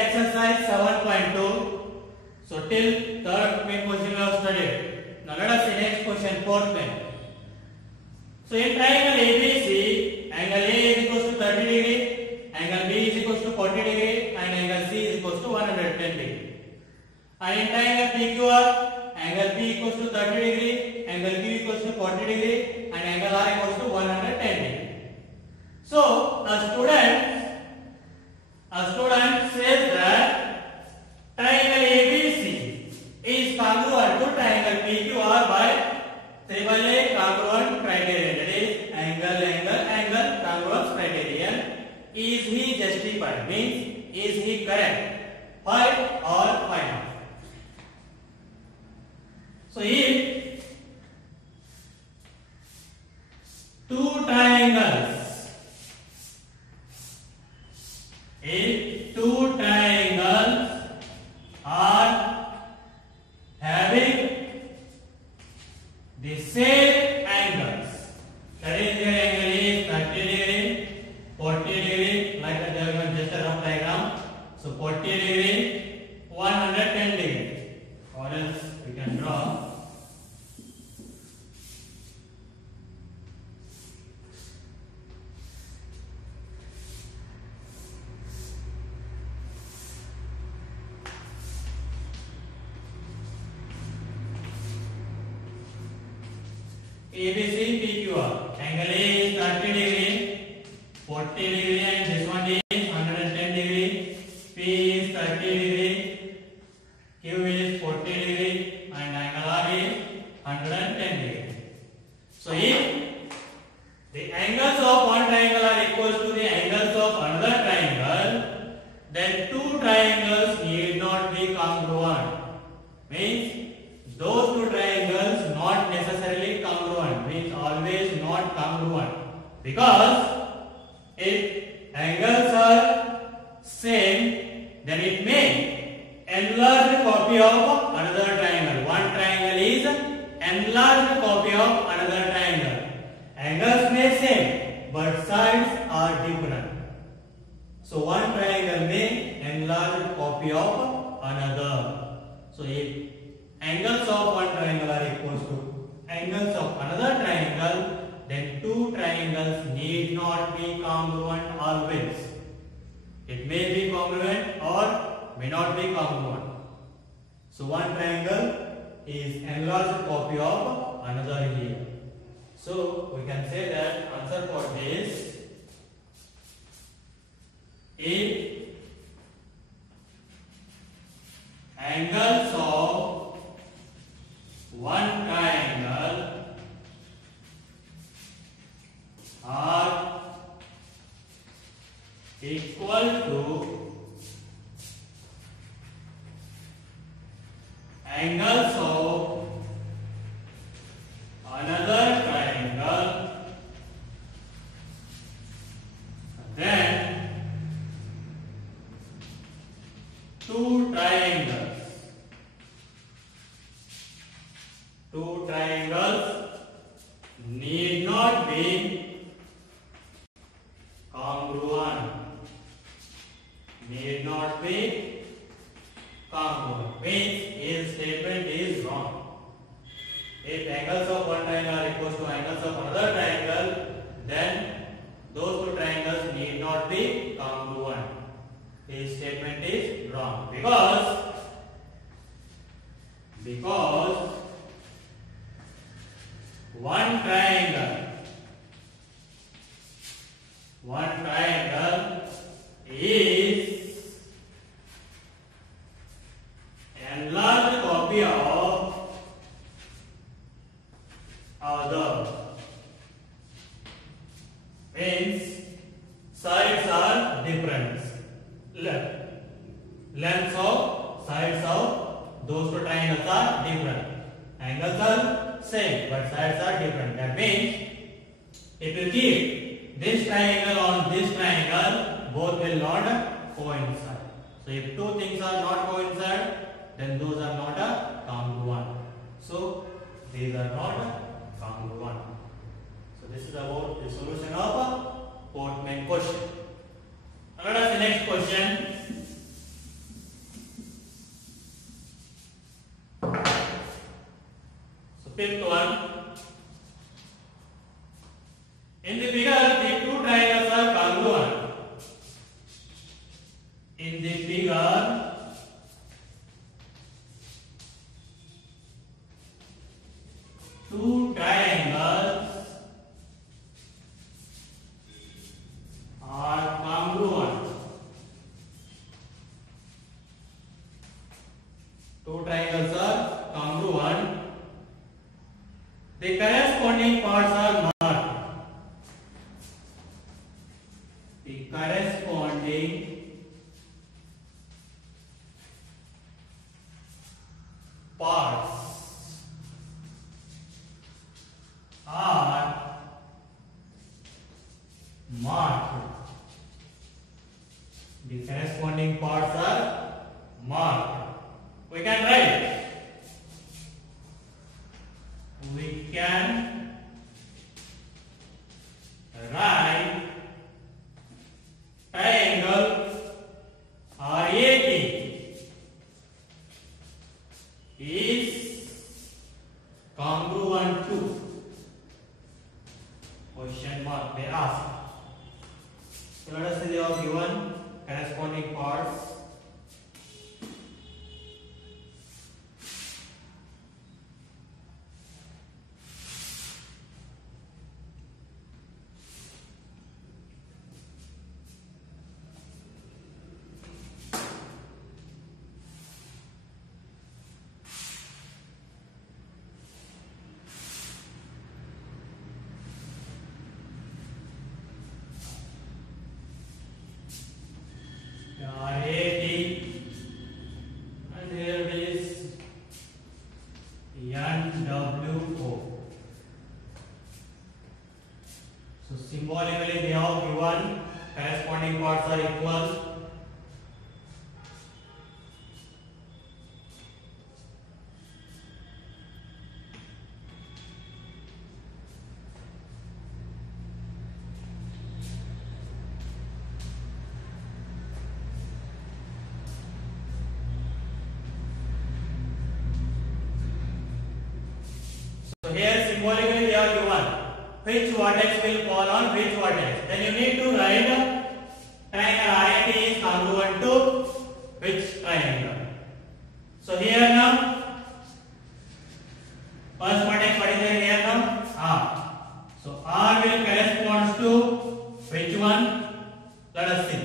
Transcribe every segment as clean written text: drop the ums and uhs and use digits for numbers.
exercise 7.2. So till third main question we have studied. Now let us see next question, fourth main. So in triangle ABC, angle A is equals to 30 degree, angle B is equals to 40 degree, and angle C is equals to 110 degree. And in triangle PQR, angle P equals to 30 degree, angle Q equals to 40 degree, and angle R equals to 110 degree. So a student says that triangle ABC is congruent to triangle PQR by triple A congruent criterion, that is angle congruence criterion. Is he justified? Means is he correct? Find or find out. So if two triangles are having the same angles, that is their angle is 30 degree, 40 degree, like that they have just a rough diagram. So 40 degree, 110 degree, or else we can draw. ABC PQR, angle A is 30 degree, 40 degree, and this one is 110 degree. P is 30 degree, Q is 40 degree, and angle R is 110 degree. So if the angles of one triangle are equal to the angles of another triangle, then two triangles need not be congruent. Means those two triangles not necessarily congruent, means always not congruent, because if angles are same, then it may enlarge copy of another triangle. One triangle is enlarged copy of another triangle. Angles may same, but sides are different. So one triangle may enlarge copy of another. So if angles of one triangle are equals to angles of another triangle, then two triangles need not be congruent always. It may be congruent or may not be congruent. So one triangle is enlarged copy of another here. So we can say that answer for this, if angles of one triangle are equal to angles of another triangle, then two triangles need not be congruent. Need not be congruent. Means his statement is wrong. If angles of one triangle are equal to angles of another triangle, then those two triangles need not be congruent. His statement is wrong, because one triangle is enlarged copy of other. Means sides are different. Lengths of sides of those two triangles are different. Angles are same, but sides are different. That means if you keep this triangle on this triangle, both will not coincide. So if two things are not coincide, then those are not congruent. So these are not congruent. So this is about the solution of fourth main question. Let us the next question. figure two triangles are congruent. Two triangles are congruent. The corresponding parts are marked. The corresponding parts are marked. The corresponding parts are marked. We can write. We can write triangle RAT is congruent to question mark they ask. So let us say they are given corresponding parts. RAT and here it is NWO. So symbolically they have given corresponding parts are equal. So here symbolically they are given which vertex will fall on which vertex. Then you need to write triangle RAT is congruent to which triangle. So here now first vertex what is there here now? R. So R will correspond to which one? Let us see.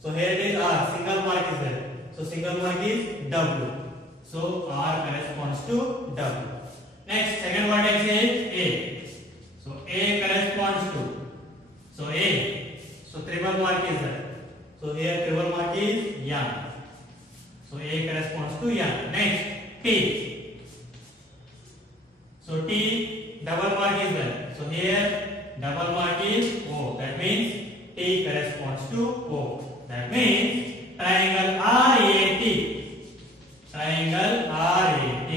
So here it is R. Single mark is there. So single mark is W. So R corresponds to W. Next, second vertex is A. So A corresponds to. So A. So triple mark is there. So here triple mark is N. So A corresponds to N. Next, T. So T double mark is there. So here double mark is O. That means T corresponds to O. That means triangle RAT. Triangle RAT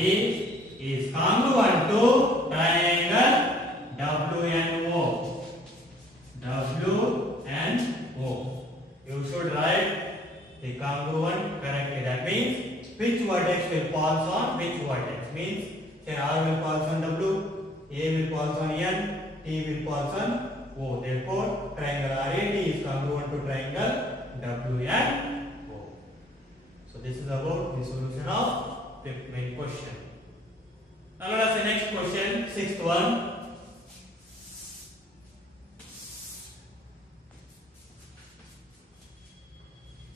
is congruent to triangle WNO. WNO. You should write the congruent correctly. That means which vertex will fall on which vertex. Means here R will fall on W, A will fall on N, T will fall on O. Therefore, triangle RAT is congruent to triangle WNO. So this is about the solution of fifth main question. Now let us see next question, sixth one.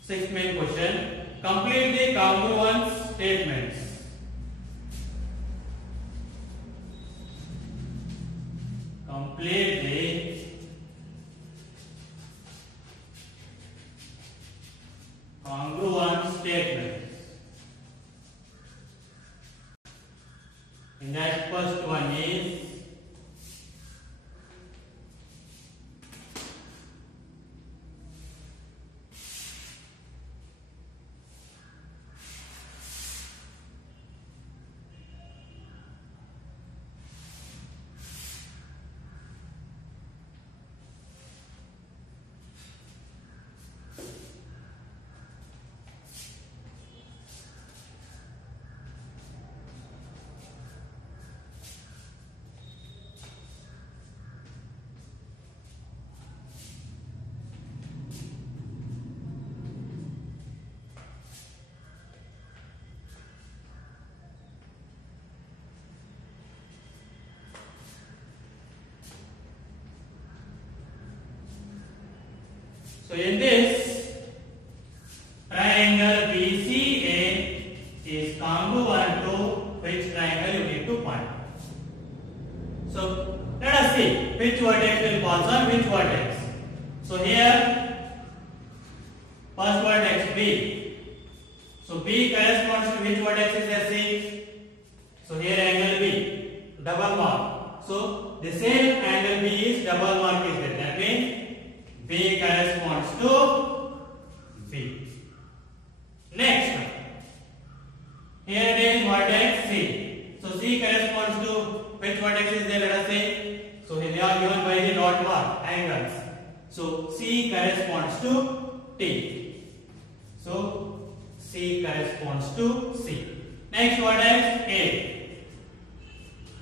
Sixth main question. Complete the congruent statements. Complete the congruent statements. In that first one is So in this triangle BCA is congruent to which triangle you need to point. So let us see which vertex will pass on which vertex. So here first vertex B. So B corresponds to which vertex is SC? So here angle B, double mark. So the same angle B is double mark is there. That means B corresponds to B. Next one. Here it is vertex C. So C corresponds to which vertex is there? Let us say. So they are given by the dot mark angles. So C corresponds to T. So C corresponds to C. Next vertex A.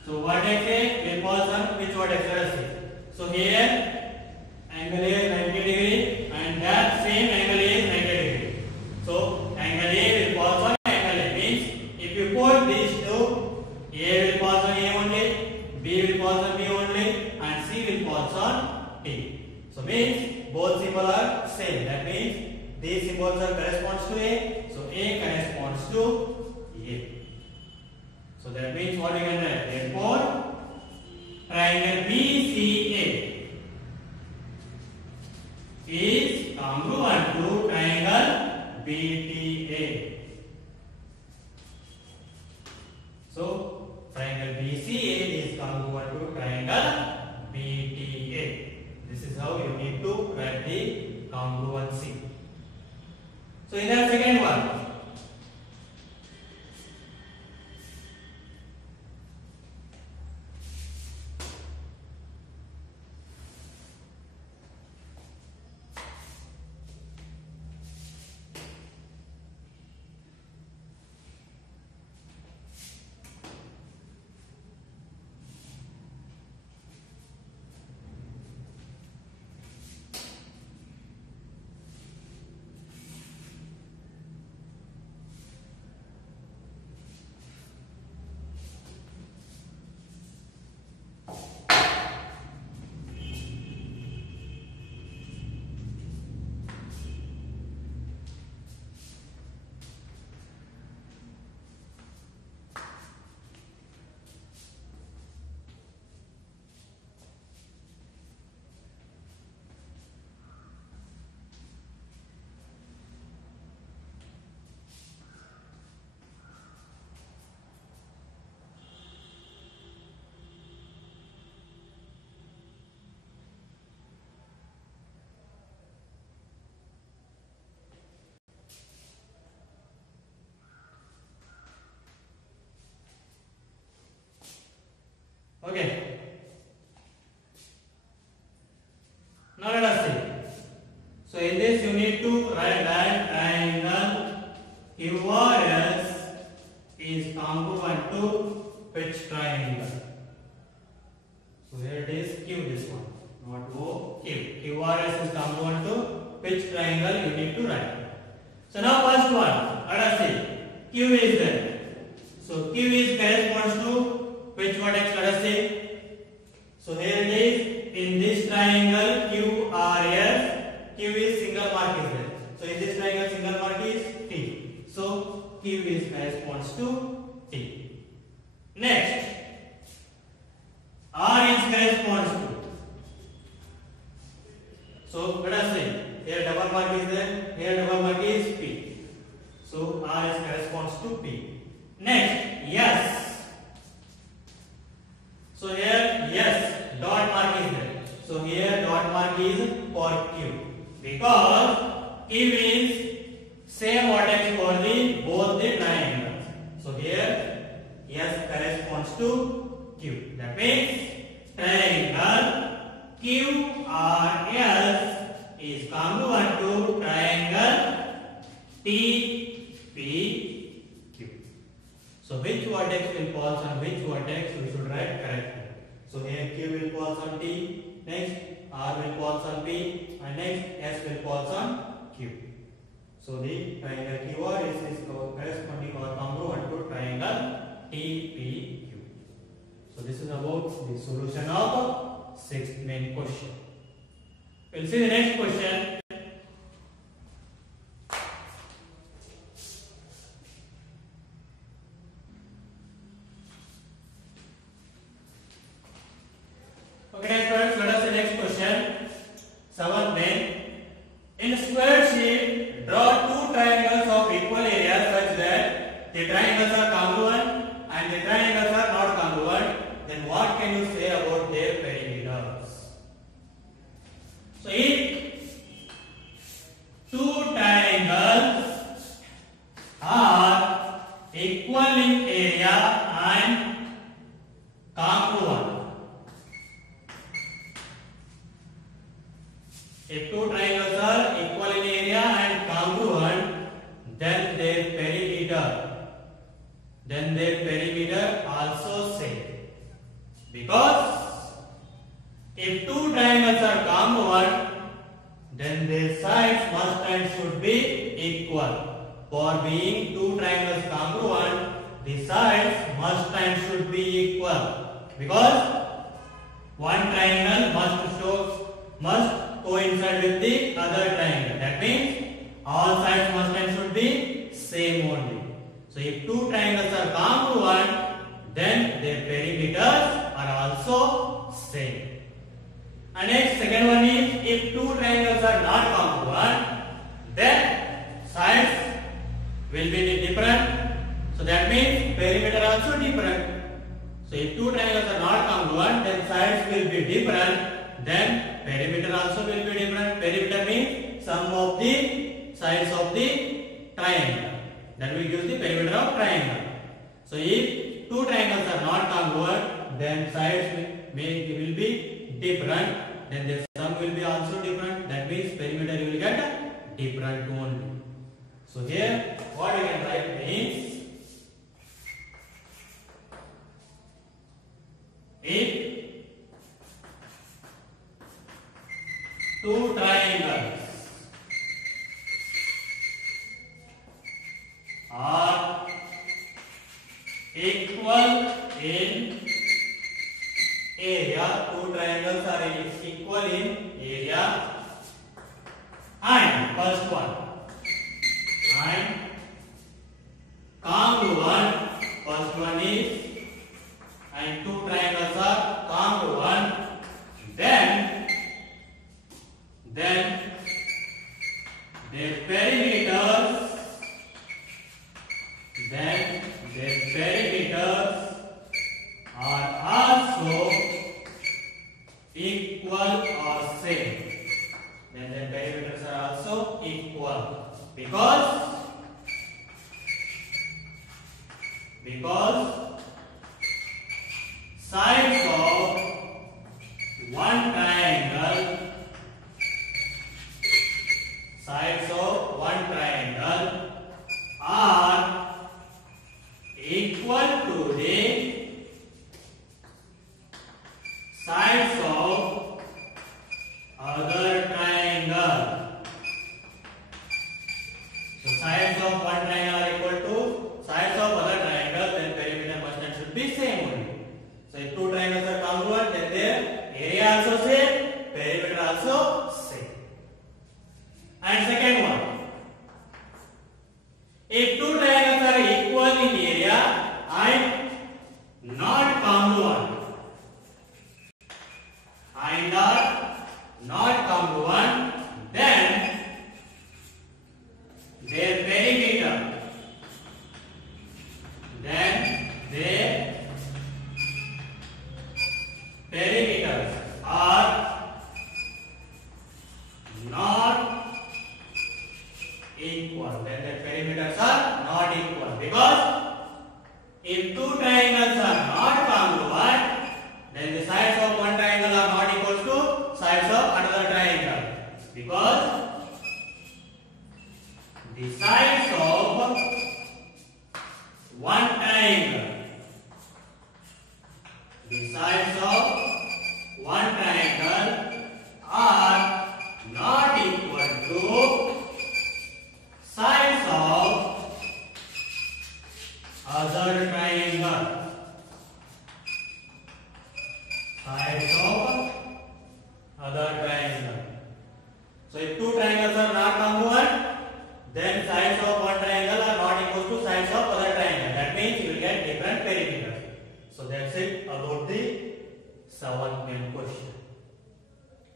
So vertex A will pass on which vertex? Let us see. So here angle A is 90 degree and that same angle A is 90 degree. So angle A will pass on angle A. Means if you put these two, A will pass on A only, B will pass on B only, and C will pass on T. So means both symbols are same. That means these symbols are corresponds to A. So A corresponds to A. So that means what we can write? Therefore, triangle BCA is congruent to triangle BTA. So triangle BCA is congruent to triangle BTA. This is how you need to write the congruency. So in the second one, okay. Now let us see. So in this you need to write that triangle QRS is congruent to which triangle? So here it is Q, this one, not O, Q. QRS is congruent to which triangle you need to write. So now first one, let us see. Q is there. So Q is corresponds to which vertex? Let us say. So here it is in this triangle QRS. Q is single mark is there. So in this triangle single mark is T. So Q is corresponds to T. Next, R is corresponds to. So let us say here double mark is there. Here double mark is P. So R is corresponds to P. Next, yes. So here yes, dot mark is there. So here dot mark is for Q because Q is same vertex for the both the triangles. So here yes corresponds to Q. That means triangle QRS is congruent to triangle TPQ. So which vertex will fall on which vertex we should write correctly. So here Q will fall on T, next R will fall on P, and next S will fall on Q. So the triangle QRS is corresponding or congruent to triangle TPQ. So this is about the solution of sixth main question. We'll see the next question. the triangles are congruent and the triangles are not congruent, then what can you say about their perimeters? So if two triangles are equal in area and congruent, if two triangles are equal in area and congruent, then their perimeter also same. Because if two triangles are congruent, then their sides must and should be equal. For being two triangles congruent, the sides must and should be equal. Because one triangle must coincide with the other triangle. That means all sides must and should be same only. So if two triangles are congruent, then their perimeters are also same. And next, second one is if two triangles are not congruent, then sides will be different. So that means perimeter also different. So if two triangles are not congruent, then sides will be different. Then perimeter also will be different. Perimeter means sum of the sides of the triangle. That will give the perimeter of triangle. So if two triangles are not congruent, then sides will be different. Then the sum will be also different. That means perimeter will get different only. So here what we can write means if two triangles are equal in area, two triangles are equal in area, and first one, and congruent, first one is, and two triangles are congruent, then their perimeters are also equal or same. Then their perimeters are also equal because sides of one triangle are equal to the sides of other triangle. So sides of one triangle are equal to sides of other triangle, then perimeter must and should be same only. So if two triangles are congruent, then their area also same, perimeter also same. And second one, if two triangles are equal in area and not congruent, then their perimeters are not equal. Then the perimeters are not equal because if two triangles are not congruent, then the sides of one triangle are not equal to sides of another triangle, because the sides of one triangle are not equal to sides of other triangle. So if two triangles are not congruent, then sides of one triangle are not equal to sides of other triangle. That means you will get different perimeters. So that's it about the seventh main question.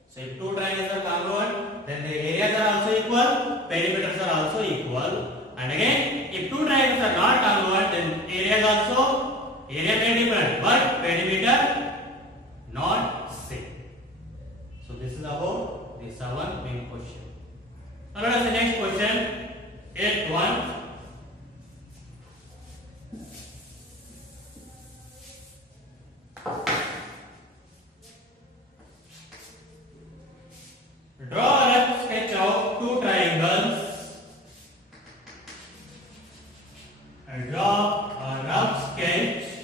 So if two triangles are congruent, then the areas are also equal, perimeters are also equal. And again, if two triangles are not congruent, area may differ, but perimeter not same. So this is about the 7 main question. Now let us see next question. 8.1. Draw a rough sketch of two triangles. Draw a rough sketch of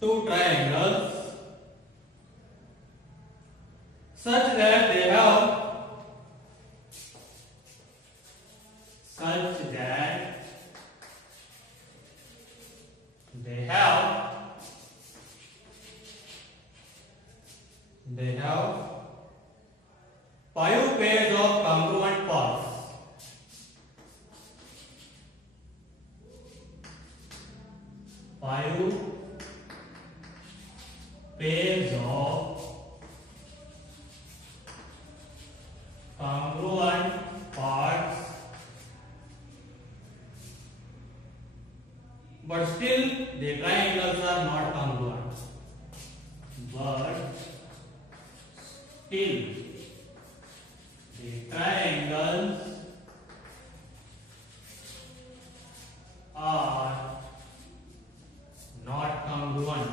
two triangles such that they have five pairs of congruent paths. Five pairs of congruent parts, but still the triangles are not congruent. But still the triangles are not congruent.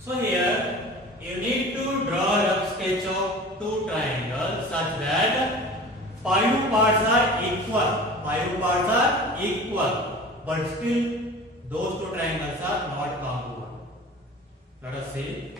So here you need to draw a rough sketch of two triangles such that five parts are equal. Five parts are equal, but still those two triangles are not congruent. Let us see.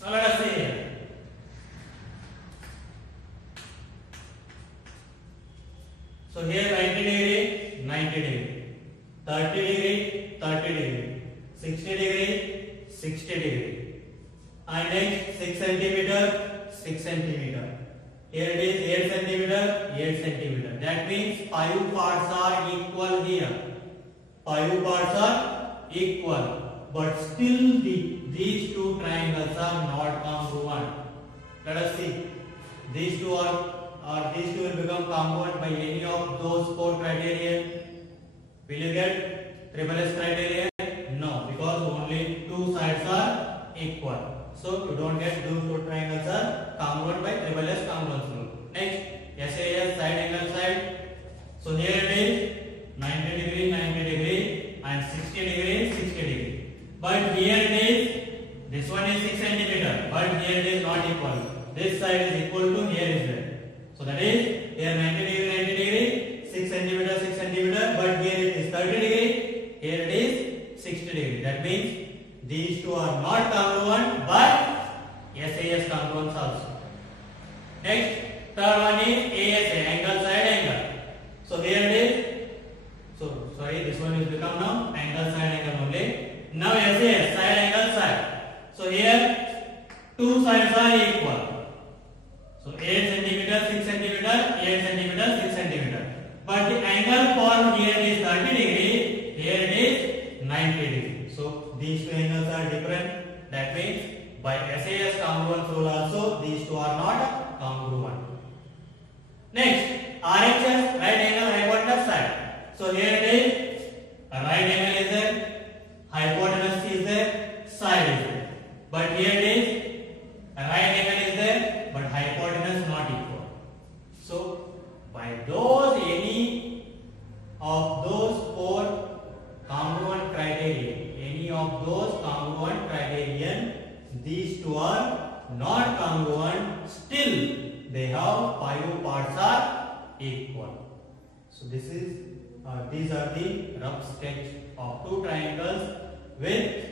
Now let us see here. So here 90 degree, 90 degree, 30 degree, 30 degree, 60 degree, 60 degree, and next 6 centimeter, 6 centimeter. Here it is 8 centimeter, 8 centimeter. That means 5 parts are equal here. 5 parts are equal, but still these two triangles are not congruent. Let us see. These two will become congruent by any of those 4 criteria. Will you get triple S criteria? No, because only 2 sides are equal. So you don't get those 2 triangles are congruent by triple S congruence rule. Next, SAS side angle side. So here it is 90 degree, 90 degree, and 60 degree, 60 degree. But here it is. This one is 6 centimeter, but here it is not equal. This side is equal to here is there. So that is here 90 degree, 90 degree, 6 centimeter, 6 centimeter, but here it is 30 degree, here it is 60 degree. That means these two are not congruent, but SAS congruence also. Next, third one is ASA, angle side angle. So here it is. So sorry, this one is become now angle side angle only. Now SAS, side angle side. So here two sides are equal. So 8 centimeter, 6 centimeter, 8 centimeter, 6 centimeter. But the angle formed here is 30 degree. Here it is 90 degree. So these two angles are different. That means by SAS congruence rule also these two are not congruent. Next, RHS, right angle hypotenuse side. So here it is, a right angle is there, hypotenuse is there, side is there. But here it is, a right angle is there, but hypotenuse not equal. So by those any of those four congruent criterion, any of those congruent criterion, these two are not congruent, still they have 5 parts are equal. So this is these are the rough sketch of two triangles with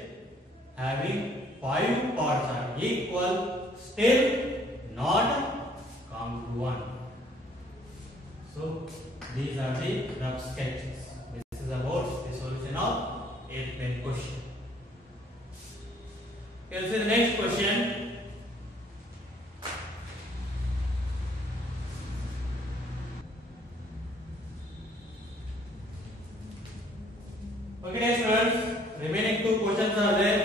having 5 parts are equal, still not congruent. So these are the rough sketches. This is about the solution of 8th main question. Here is the next question. Okay, students, remaining 2 questions are there.